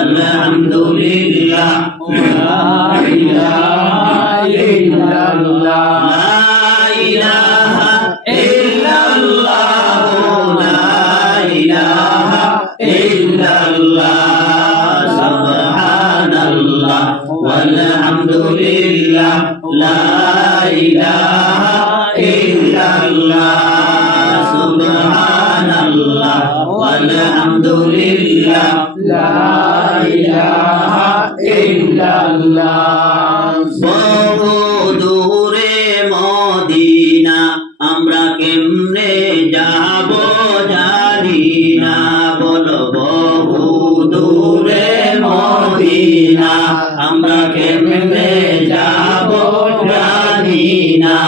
والحمد لله لا إله إلا الله لا إله إلا الله لا إله إلا الله سبحان الله والحمد لله لا إله إلا الله سبحان الله والحمد لله لا إله إلا الله বহু দূরে মদিনা আমরা কেমনে যাব জানি না বলো বহু দূরে মদিনা আমরা কেমনে যাব জানি না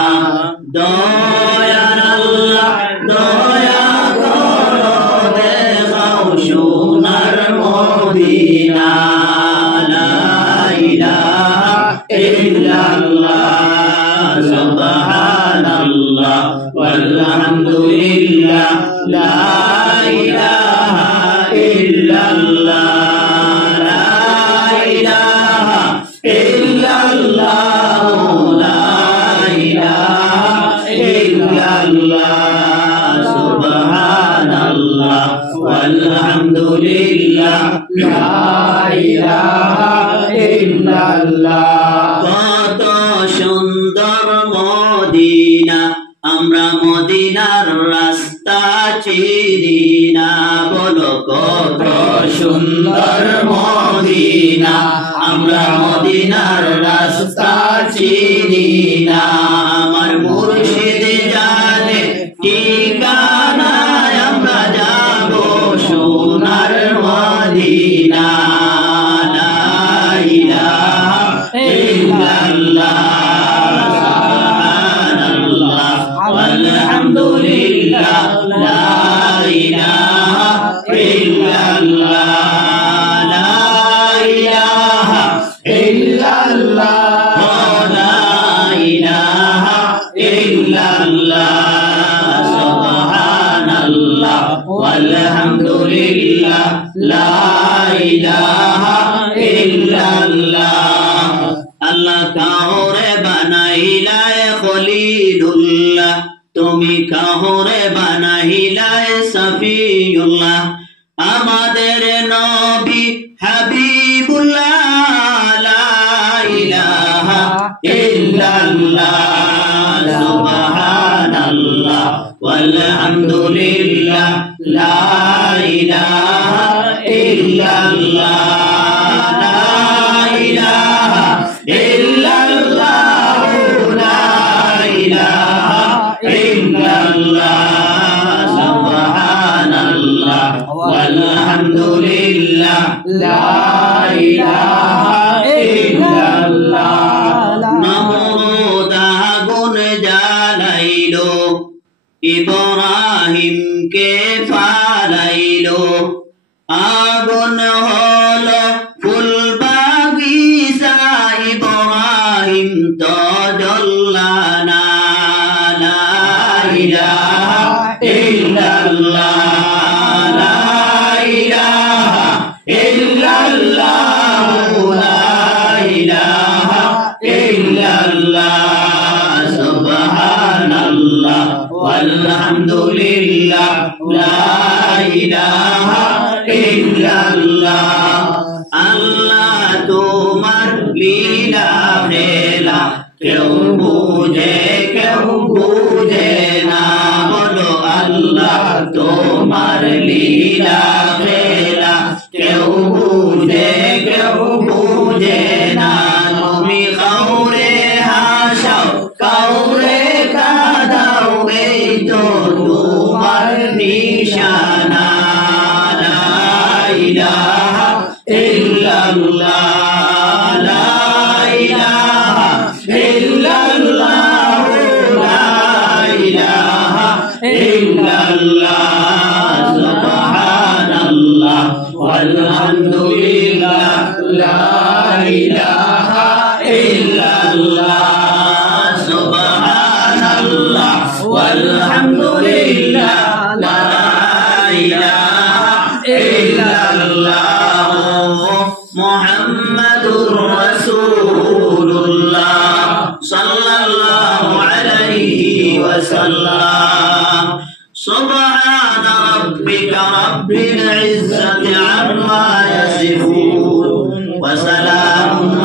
দয়ার আল্লাহ দয়া করো দেখাও সোনার মদিনা লা ইলাহা ইল্লাল্লাহ সুবহানাল্লাহ walhamdulillah la ilaha illallah la ilaha illallah la ilaha illallah subhanallah walhamdulillah la ilaha illallah কত সুন্দর মদিনা আমরা মদিনার রাস্তা চিনি না বলো কত সুন্দর মদিনা আমরা মদিনার রাস্তা চিনি না আমার মুর্শিদ জানে ঠিকানা আমরা যাব সোনার মদিনা লা ইলাহা ইল্লাল্লাহ walhamdulillah la ilaha illallah la ilaha illallah la ilaha illallah subhanallah walhamdulillah la ilaha illallah Allah kaore banailaye khalilullah তুমি কাহরে বানাইলায় সফিউল্লাহ আমাদের নবী হাবিবুল্লাহ লা ইলাহা ইল্লাল্লাহ সুবহানাল্লাহ walhamdulillah la ilaha illallah la ilaha illallah la ilaha illallah subhanallah walhamdulillah la ilaha illallah নমরুদ আগুন জ্বালাইলো ইব্রাহিম কে ফালাইলো আগুন হলো ফুল বাগিচা ইব্রাহিম তো জ্বলনা ilaha illallah la ilaha illallah la ilaha illallah subhanallah walhamdulillah la ilaha illallah Allah তোমার লীলা খেলা কেউ বুঝে কেউ বুঝে না বলো আল্লাহ তোমার লীলা খেলা কেউ বুঝে কেউ বুঝে না তুমি কাউরে হাসাও কাউরে কাঁদাও এই তো তোমার নিশানা লা ইলাহা ইল্লাল্লাহ লা ইলাহা illallah la ilaha illallah subhanallah walhamdulillah la ilaha illallah subhanallah walhamdulillah la ilaha illallah وسلم سبحان ربك رب العزة عما يصفون وسلام